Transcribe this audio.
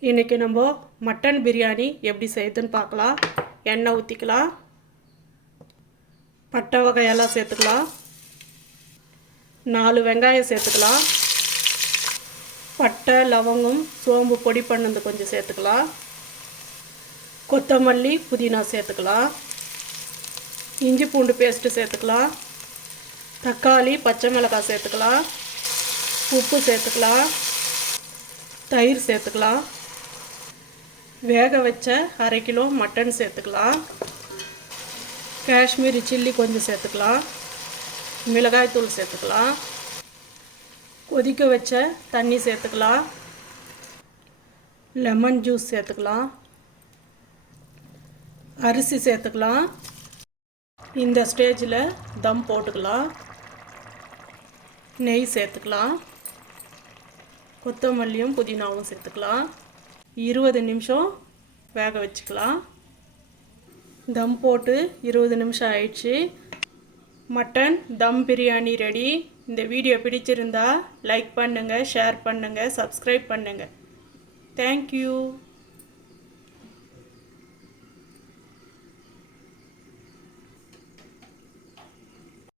இன்றைக்கி நம்ம மட்டன் பிரியாணி எப்படி செய்யுதுன்னு பார்க்கலாம். எண்ணெய் ஊற்றிக்கலாம் பட்டை வகையெல்லாம் சேர்த்துக்கலாம். நாலு வெங்காயம் சேர்த்துக்கலாம். பட்டை லவங்கம் சோம்பு பொடி பண்ணது கொஞ்சம் சேர்த்துக்கலாம். கொத்தமல்லி புதினா சேர்த்துக்கலாம். இஞ்சி பூண்டு பேஸ்ட்டு சேர்த்துக்கலாம். தக்காளி பச்சை மிளகாய் சேர்த்துக்கலாம். உப்பு சேர்த்துக்கலாம். தயிர் சேர்த்துக்கலாம். வேக வச்ச அரை கிலோ மட்டன் சேர்த்துக்கலாம். காஷ்மீரி சில்லி கொஞ்சம் சேர்த்துக்கலாம். மிளகாய் தூள் சேர்த்துக்கலாம். கொதிக்க வச்ச தண்ணி சேர்த்துக்கலாம். லெமன் ஜூஸ் சேர்த்துக்கலாம். அரிசி சேர்த்துக்கலாம். இந்த ஸ்டேஜில் தம் போட்டுக்கலாம். நெய் சேர்த்துக்கலாம். கொத்தமல்லியும் புதினாவும் சேர்த்துக்கலாம். இருபது நிமிஷம் வேக வச்சுக்கலாம். தம் போட்டு இருபது நிமிஷம் ஆயிடுச்சு. Mutton dum biryani ready. இந்த வீடியோ பிடிச்சிருந்தா லைக் பண்ணுங்கள் ஷேர் பண்ணுங்கள் சப்ஸ்கிரைப் பண்ணுங்கள் தேங்க்யூ